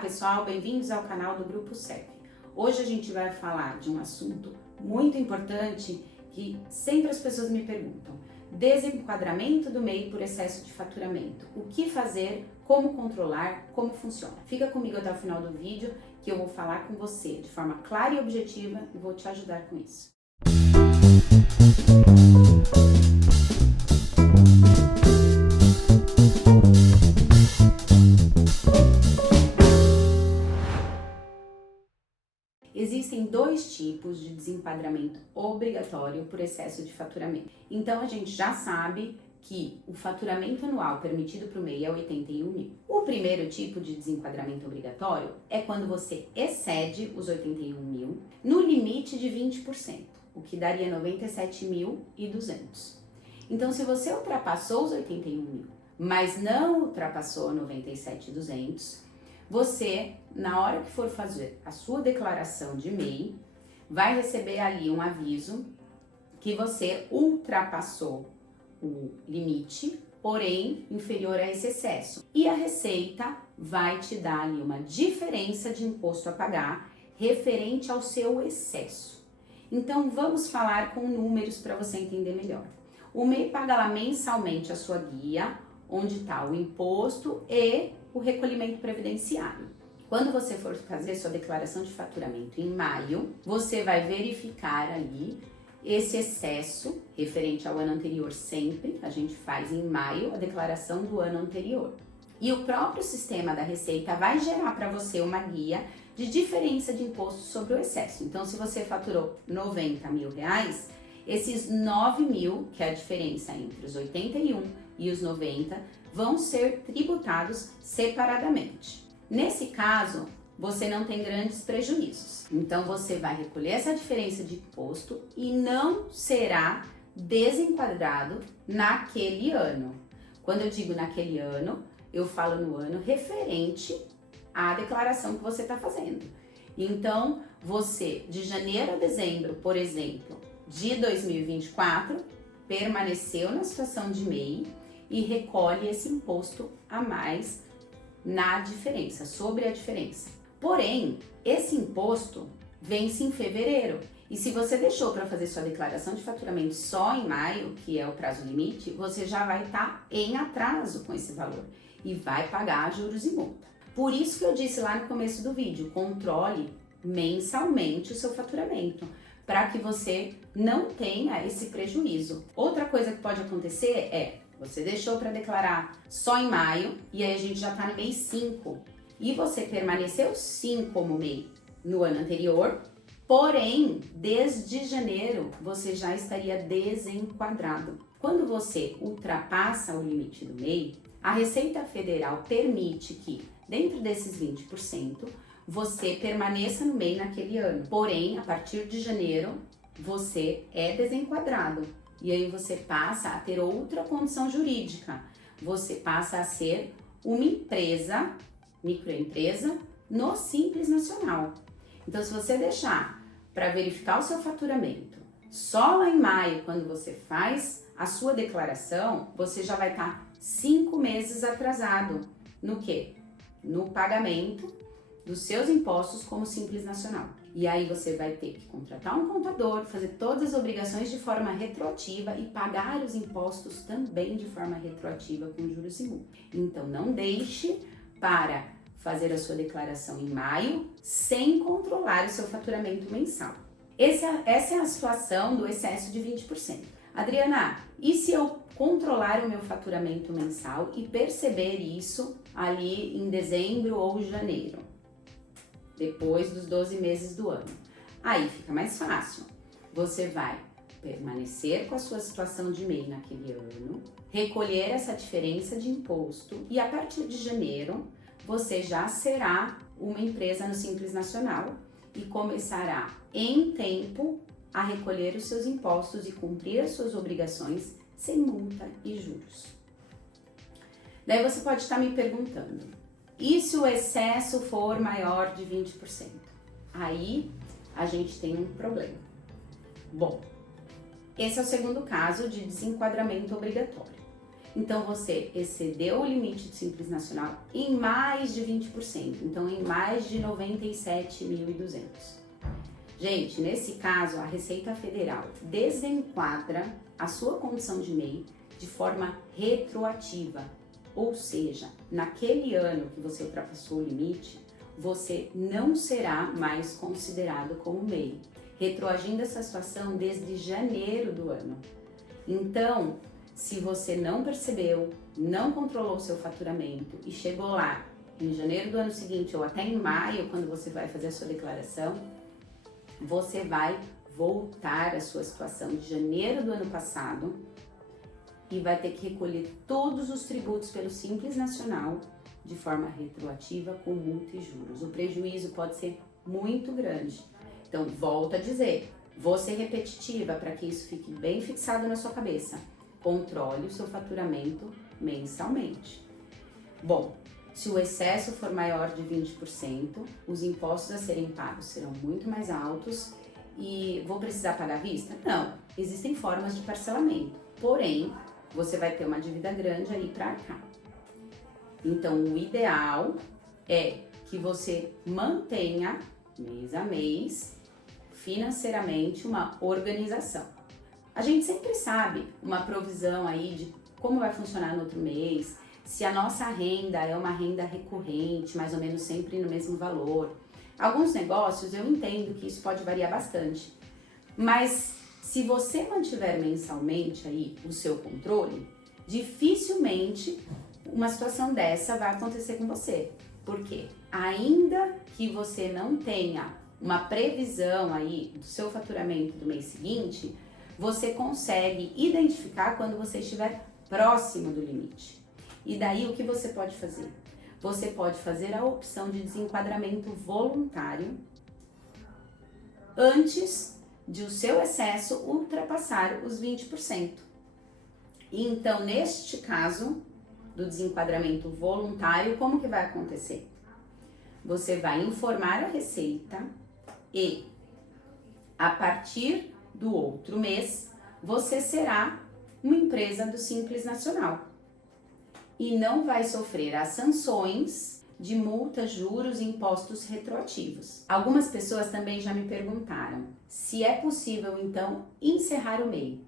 pessoal, bem-vindos ao canal do Grupo CEP. Hoje a gente vai falar de um assunto muito importante que sempre as pessoas me perguntam: desenquadramento do MEI por excesso de faturamento. O que fazer, como controlar, como funciona? Fica comigo até o final do vídeo que eu vou falar com você de forma clara e objetiva e vou te ajudar com isso. Existem dois tipos de desenquadramento obrigatório por excesso de faturamento. Então a gente já sabe que o faturamento anual permitido para o MEI é 81 mil. O primeiro tipo de desenquadramento obrigatório é quando você excede os 81 mil no limite de 20%, o que daria 97.200. Então, se você ultrapassou os 81 mil, mas não ultrapassou 97.200, você, na hora que for fazer a sua declaração de MEI, vai receber ali um aviso que você ultrapassou o limite, porém inferior a esse excesso. E a Receita vai te dar ali uma diferença de imposto a pagar referente ao seu excesso. Então vamos falar com números para você entender melhor. O MEI paga lá mensalmente a sua guia, onde está o imposto e o recolhimento previdenciário. Quando você for fazer sua declaração de faturamento em maio, você vai verificar ali esse excesso referente ao ano anterior sempre. A gente faz em maio a declaração do ano anterior. E o próprio sistema da Receita vai gerar para você uma guia de diferença de imposto sobre o excesso. Então, se você faturou 90 mil reais, esses 9 mil, que é a diferença entre os 81 e os 90, vão ser tributados separadamente. Nesse caso, você não tem grandes prejuízos. Então, você vai recolher essa diferença de imposto e não será desenquadrado naquele ano. Quando eu digo naquele ano, eu falo no ano referente à declaração que você está fazendo. Então, você, de janeiro a dezembro, por exemplo, de 2024, permaneceu na situação de MEI e recolhe esse imposto a mais na diferença, sobre a diferença. Porém, esse imposto vence em fevereiro. E se você deixou para fazer sua declaração de faturamento só em maio, que é o prazo limite, você já vai estar em atraso com esse valor e vai pagar juros e multa. Por isso que eu disse lá no começo do vídeo, controle mensalmente o seu faturamento, para que você não tenha esse prejuízo. Outra coisa que pode acontecer é: você deixou para declarar só em maio e aí a gente já está no mês 5 e você permaneceu sim como MEI no ano anterior, porém, desde janeiro você já estaria desenquadrado. Quando você ultrapassa o limite do MEI, a Receita Federal permite que, dentro desses 20%, você permaneça no MEI naquele ano. Porém, a partir de janeiro, você é desenquadrado. E aí você passa a ter outra condição jurídica. Você passa a ser uma empresa, microempresa, no Simples Nacional. Então, se você deixar para verificar o seu faturamento só lá em maio, quando você faz a sua declaração, você já vai estar 5 meses atrasado. No quê? No pagamento dos seus impostos como Simples Nacional. E aí você vai ter que contratar um contador, fazer todas as obrigações de forma retroativa e pagar os impostos também de forma retroativa com juros e multa. Então não deixe para fazer a sua declaração em maio sem controlar o seu faturamento mensal. Essa é a situação do excesso de 20%. Adriana, e se eu controlar o meu faturamento mensal e perceber isso ali em dezembro ou janeiro, depois dos 12 meses do ano? Aí fica mais fácil. Você vai permanecer com a sua situação de MEI naquele ano, recolher essa diferença de imposto e a partir de janeiro você já será uma empresa no Simples Nacional e começará em tempo a recolher os seus impostos e cumprir as suas obrigações sem multa e juros. Daí você pode estar me perguntando: e se o excesso for maior de 20%? Aí a gente tem um problema. Bom, esse é o segundo caso de desenquadramento obrigatório. então você excedeu o limite do Simples Nacional em mais de 20%, então em mais de 97.200. Gente, nesse caso, a Receita Federal desenquadra a sua condição de MEI de forma retroativa, ou seja, naquele ano que você ultrapassou o limite, você não será mais considerado como MEI, retroagindo essa situação desde janeiro do ano. Então, se você não percebeu, não controlou o seu faturamento e chegou lá em janeiro do ano seguinte ou até em maio, quando você vai fazer a sua declaração, você vai voltar à sua situação de janeiro do ano passado e vai ter que recolher todos os tributos pelo Simples Nacional de forma retroativa com multa e juros. O prejuízo pode ser muito grande. Então, volto a dizer, vou ser repetitiva para que isso fique bem fixado na sua cabeça. Controle o seu faturamento mensalmente. Bom, se o excesso for maior de 20%, os impostos a serem pagos serão muito mais altos e vou precisar pagar à vista? Não, existem formas de parcelamento, porém, você vai ter uma dívida grande aí para arcar. Então, o ideal é que você mantenha, mês a mês, financeiramente, uma organização. A gente sempre sabe uma provisão aí de como vai funcionar no outro mês, se a nossa renda é uma renda recorrente, mais ou menos sempre no mesmo valor. Alguns negócios eu entendo que isso pode variar bastante, mas se você mantiver mensalmente aí o seu controle, dificilmente uma situação dessa vai acontecer com você. Por quê? Ainda que você não tenha uma previsão aí do seu faturamento do mês seguinte, você consegue identificar quando você estiver próximo do limite. E daí o que você pode fazer? Você pode fazer a opção de desenquadramento voluntário antes de o seu excesso ultrapassar os 20%. E então, neste caso do desenquadramento voluntário, como que vai acontecer? Você vai informar a Receita e, a partir do outro mês, você será uma empresa do Simples Nacional e não vai sofrer as sanções de multas, juros e impostos retroativos. Algumas pessoas também já me perguntaram se é possível, então, encerrar o MEI.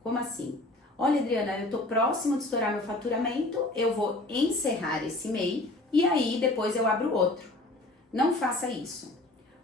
Como assim? Olha, Adriana, eu estou próximo de estourar meu faturamento, eu vou encerrar esse MEI e aí depois eu abro outro. Não faça isso,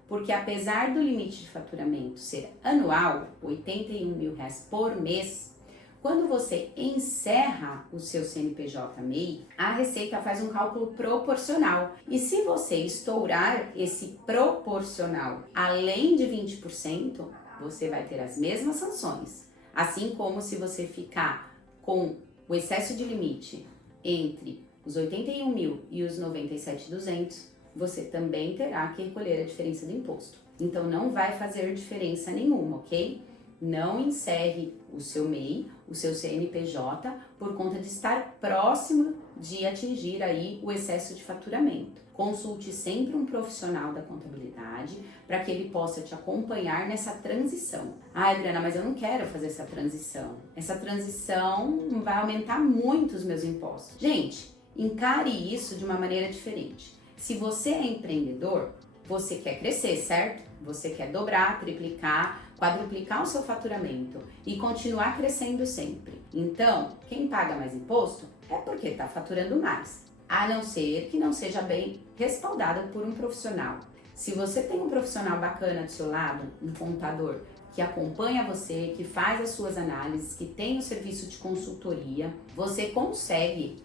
porque apesar do limite de faturamento ser anual, R$81.000 por mês, quando você encerra o seu CNPJ MEI, a Receita faz um cálculo proporcional. E se você estourar esse proporcional além de 20%, você vai ter as mesmas sanções. Assim como se você ficar com o excesso de limite entre os 81.000 e os 97.200, você também terá que recolher a diferença do imposto. Então não vai fazer diferença nenhuma, ok? Não encerre o seu MEI, o seu CNPJ, por conta de estar próximo de atingir aí o excesso de faturamento. Consulte sempre um profissional da contabilidade para que ele possa te acompanhar nessa transição. Ah, Adriana, mas eu não quero fazer essa transição. Essa transição vai aumentar muito os meus impostos. Gente, encare isso de uma maneira diferente. Se você é empreendedor, você quer crescer, certo? Você quer dobrar, triplicar, quadruplicar o seu faturamento e continuar crescendo sempre. Então, quem paga mais imposto é porque está faturando mais, a não ser que não seja bem respaldado por um profissional. Se você tem um profissional bacana do seu lado, um contador que acompanha você, que faz as suas análises, que tem o serviço de consultoria, você consegue,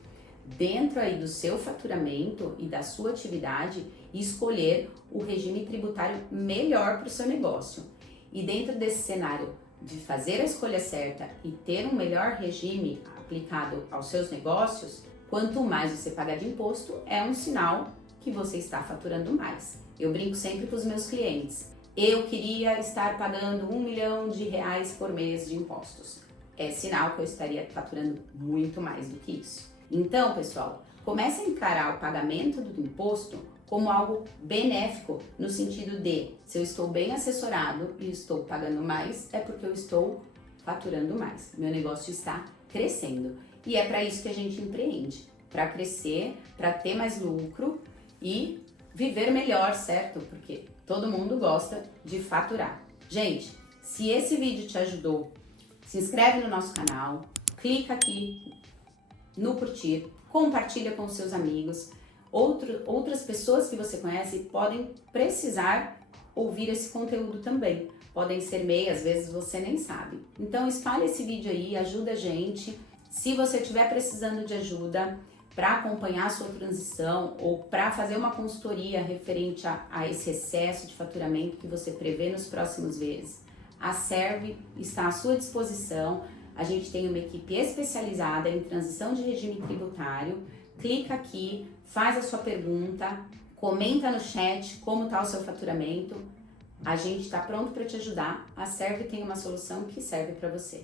dentro aí do seu faturamento e da sua atividade, escolher o regime tributário melhor para o seu negócio. E dentro desse cenário de fazer a escolha certa e ter um melhor regime aplicado aos seus negócios, quanto mais você paga de imposto, é um sinal que você está faturando mais. Eu brinco sempre com os meus clientes. Eu queria estar pagando R$1 milhão por mês de impostos. É sinal que eu estaria faturando muito mais do que isso. Então, pessoal, comece a encarar o pagamento do imposto como algo benéfico, no sentido de, se eu estou bem assessorado e estou pagando mais, é porque eu estou faturando mais. Meu negócio está crescendo. e é para isso que a gente empreende, para crescer, para ter mais lucro e viver melhor, certo? Porque todo mundo gosta de faturar. Gente, se esse vídeo te ajudou, se inscreve no nosso canal, clica aqui no curtir, compartilha com seus amigos. Outras pessoas que você conhece podem precisar ouvir esse conteúdo também. Podem ser meias, às vezes você nem sabe. Então espalhe esse vídeo aí, ajuda a gente. Se você estiver precisando de ajuda para acompanhar a sua transição ou para fazer uma consultoria referente a esse excesso de faturamento que você prevê nos próximos meses, a Serve está à sua disposição. A gente tem uma equipe especializada em transição de regime tributário. Clica aqui, faz a sua pergunta, comenta no chat como está o seu faturamento. A gente está pronto para te ajudar. A Serve tem uma solução que serve para você.